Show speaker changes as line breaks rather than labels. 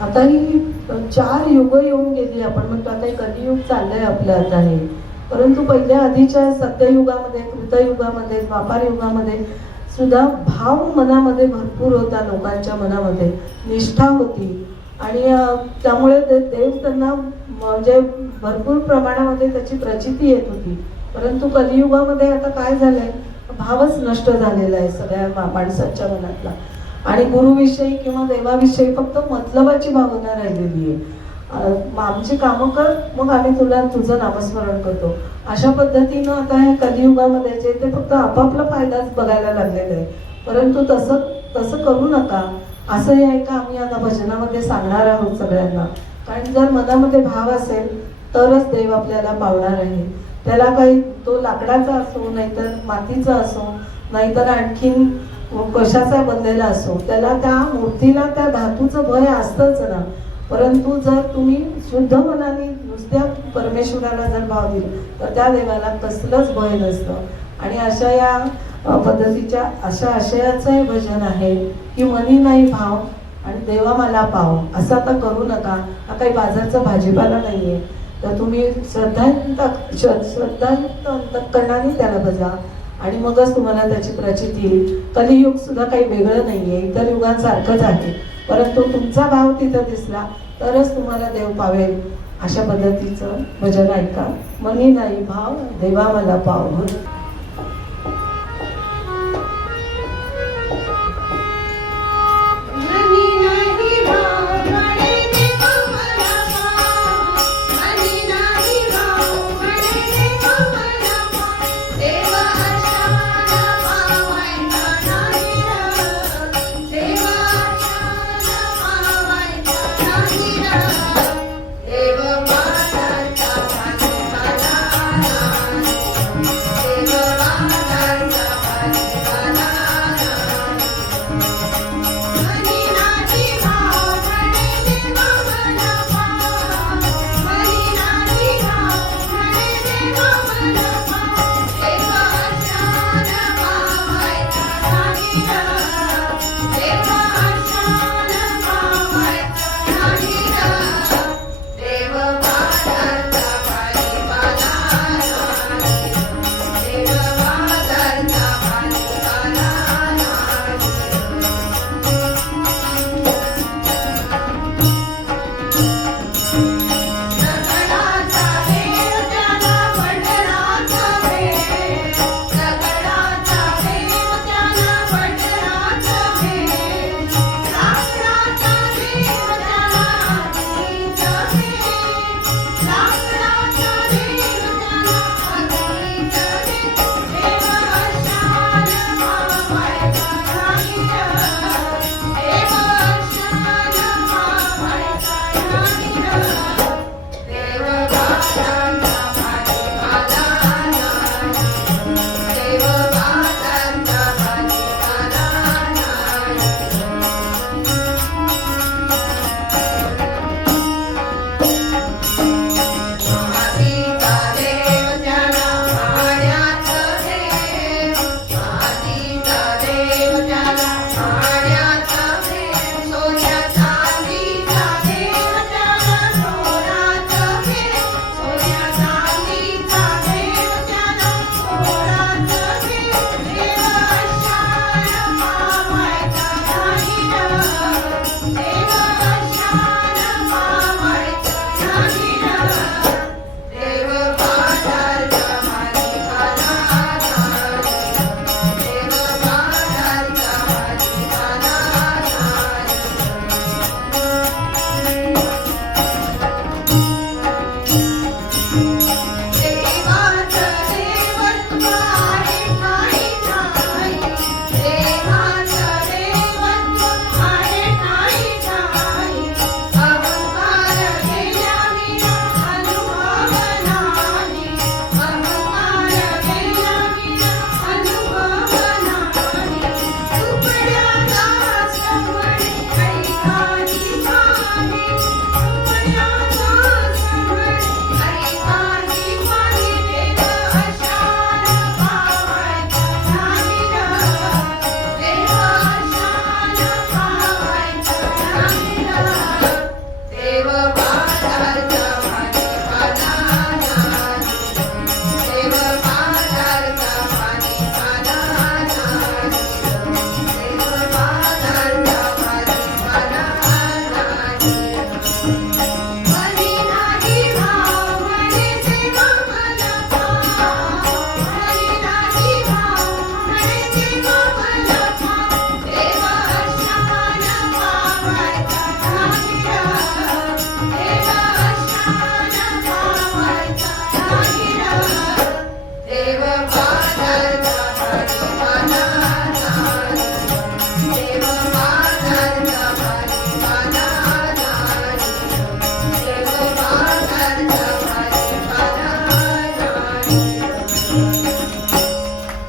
आता ही चार युग येऊन गेली आपण म्हणतो आता हे कलियुग चाललंय आपलं आता हे. परंतु पहिल्या आधीच्या सत्ययुगामध्ये कृतयुगामध्ये व्यापार युगामध्ये सुद्धा भाव मनामध्ये भरपूर होता लोकांच्या मनामध्ये. निष्ठा होती. आणि त्यामुळे ते देव त्यांना म्हणजे भरपूर प्रमाणामध्ये त्याची प्रचिती येत होती. परंतु कलियुगामध्ये आता काय झालंय? भावच नष्ट झालेला आहे सगळ्या माणसाच्या मनातला. आणि गुरुविषयी किंवा देवाविषयी फक्त मतलबाची भावना राहिलेली आहे. आमची कामं कर मग आम्ही तुला तुझं नामस्मरण करतो. अशा पद्धतीनं आता हे कलियुगामध्ये जे ते फक्त आपापला फायदाच बघायला लागलेलं आहे. परंतु तसं तसं करू नका. असंही आहे का आम्ही आता भजनामध्ये सांगणार आहोत सगळ्यांना. कारण जर मनामध्ये भाव असेल तरच देव आपल्याला पावणार आहे. त्याला काही तो लाकडाचा असो नाहीतर मातीचा असो नाहीतर आणखीन कशाचा बनलेला असो त्याला त्या मूर्तीला त्या धातूचं भय असतंच ना. परंतु जर तुम्ही शुद्ध मनाने नुसत्या परमेश्वराला जर भाव दिला तर त्या देवाला कसलंच भय नसतं. आणि अशा या पद्धतीच्या अशा आशयाचं हे भजन आहे की मनी नाही भाव आणि देवा मला पाव. असं आता करू नका. हा काही बाजारचा भाजीपाला नाहीये. तर तुम्ही श्रद्धांत श्र- अंतकरणाने त्याला बजा. आणि मगच तुम्हाला त्याची प्रचिती येईल. कलियुग सुद्धा काही वेगळं नाहीये. इतर युगांसारखंच आहे परंतु तुमचा भाव तिथं दिसला तरच तुम्हाला देव पावेल. अशा पद्धतीचं भजन ऐका. मनी नाही भाव देवा मला पाव. Yeah.